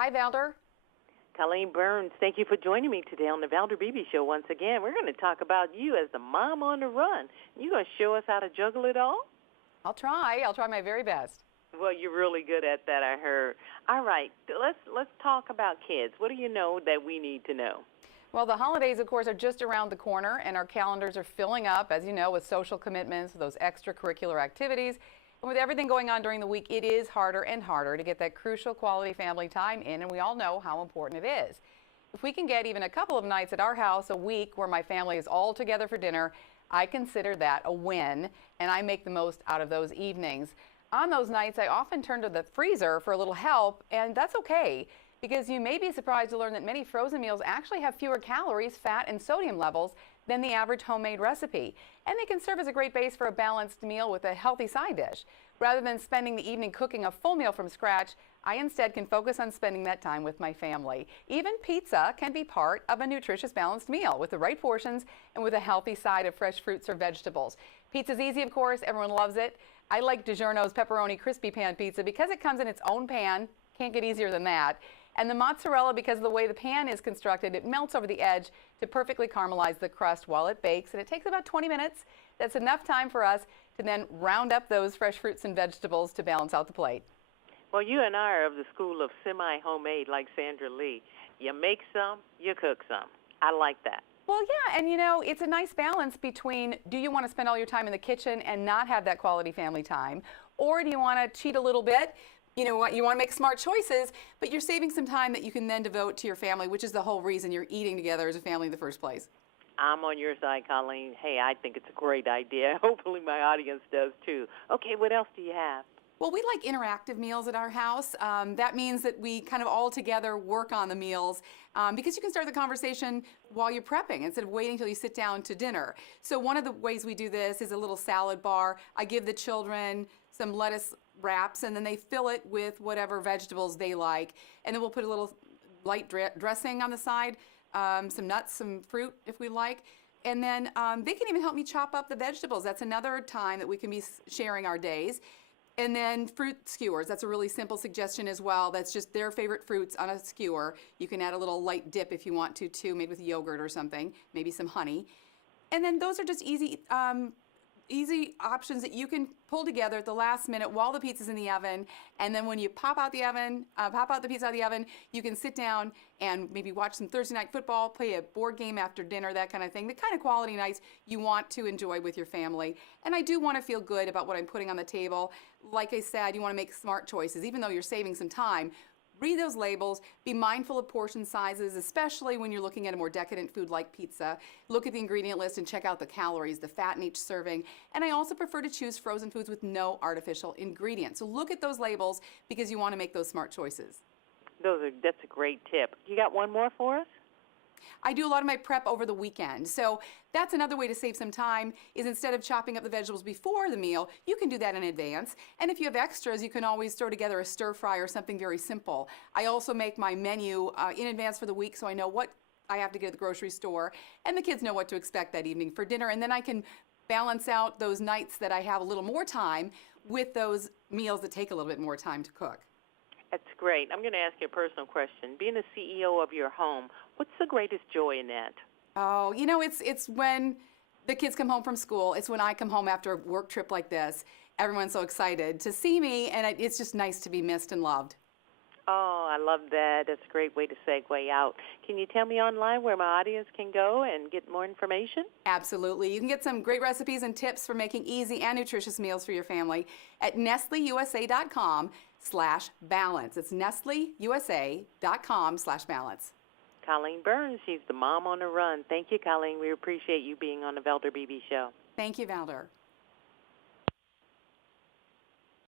Hi, Valder. Colleen Burns, thank you for joining me today on the Valder Beebe Show once again. We're going to talk about you as the mom on the run. You going to show us how to juggle it all? I'll try. I'll try my very best. Well, you're really good at that, I heard. All right, let's talk about kids. What do you know that we need to know? Well, the holidays, of course, are just around the corner, and our calendars are filling up, as you know, with social commitments, those extracurricular activities. And with everything going on during the week, it is harder and harder to get that crucial quality family time in, and we all know how important it is. If we can get even a couple of nights at our house a week where my family is all together for dinner, I consider that a win, and I make the most out of those evenings. On those nights, I often turn to the freezer for a little help, and that's okay, because you may be surprised to learn that many frozen meals actually have fewer calories, fat, and sodium levels than the average homemade recipe. And they can serve as a great base for a balanced meal with a healthy side dish. Rather than spending the evening cooking a full meal from scratch, I instead can focus on spending that time with my family. Even pizza can be part of a nutritious, balanced meal with the right portions and with a healthy side of fresh fruits or vegetables. Pizza's easy, of course. Everyone loves it. I like DiGiorno's pepperoni crispy pan pizza because it comes in its own pan. Can't get easier than that. And the mozzarella, because of the way the pan is constructed, it melts over the edge to perfectly caramelize the crust while it bakes, and it takes about 20 minutes. That's enough time for us to then round up those fresh fruits and vegetables to balance out the plate. Well, you and I are of the school of semi-homemade like Sandra Lee. You make some, you cook some. I like that. Well, yeah, and you know, it's a nice balance between, do you want to spend all your time in the kitchen and not have that quality family time, or do you want to cheat a little bit? You know what, you want to make smart choices, but you're saving some time that you can then devote to your family, which is the whole reason you're eating together as a family in the first place. I'm on your side, Colleen. Hey, I think it's a great idea. Hopefully my audience does too. Okay, what else do you have? Well, we like interactive meals at our house. That means that we kind of all together work on the meals because you can start the conversation while you're prepping instead of waiting until you sit down to dinner. So one of the ways we do this is a little salad bar. I give the children some lettuce wraps, and then they fill it with whatever vegetables they like. And then we'll put a little light dressing on the side, some nuts, some fruit if we like. And then they can even help me chop up the vegetables. That's another time that we can be sharing our days. And then fruit skewers, that's a really simple suggestion as well. That's just their favorite fruits on a skewer. You can add a little light dip if you want to too, made with yogurt or something, maybe some honey. And then those are just easy options that you can pull together at the last minute while the pizza's in the oven. And then when you pop out the pizza out of the oven, you can sit down and maybe watch some Thursday night football, play a board game after dinner, that kind of thing. The kind of quality nights you want to enjoy with your family. And I do want to feel good about what I'm putting on the table. Like I said, you want to make smart choices, even though you're saving some time. Read those labels, be mindful of portion sizes, especially when you're looking at a more decadent food like pizza. Look at the ingredient list and check out the calories, the fat in each serving. And I also prefer to choose frozen foods with no artificial ingredients. So look at those labels because you want to make those smart choices. That's a great tip. You got one more for us? I do a lot of my prep over the weekend. So that's another way to save some time is instead of chopping up the vegetables before the meal, you can do that in advance. And if you have extras, you can always throw together a stir fry or something very simple. I also make my menu in advance for the week so I know what I have to get at the grocery store and the kids know what to expect that evening for dinner. And then I can balance out those nights that I have a little more time with those meals that take a little bit more time to cook. That's great. I'm going to ask you a personal question. Being the CEO of your home, what's the greatest joy in that? Oh, you know, it's when the kids come home from school. It's when I come home after a work trip like this. Everyone's so excited to see me, and it's just nice to be missed and loved. Oh, I love that. That's a great way to segue out. Can you tell me online where my audience can go and get more information? Absolutely. You can get some great recipes and tips for making easy and nutritious meals for your family at nestleusa.com/balance. It's nestleusa.com/balance. Colleen Burns, she's the mom on the run. Thank you, Colleen. We appreciate you being on the Valder Beebe Show. Thank you, Valder.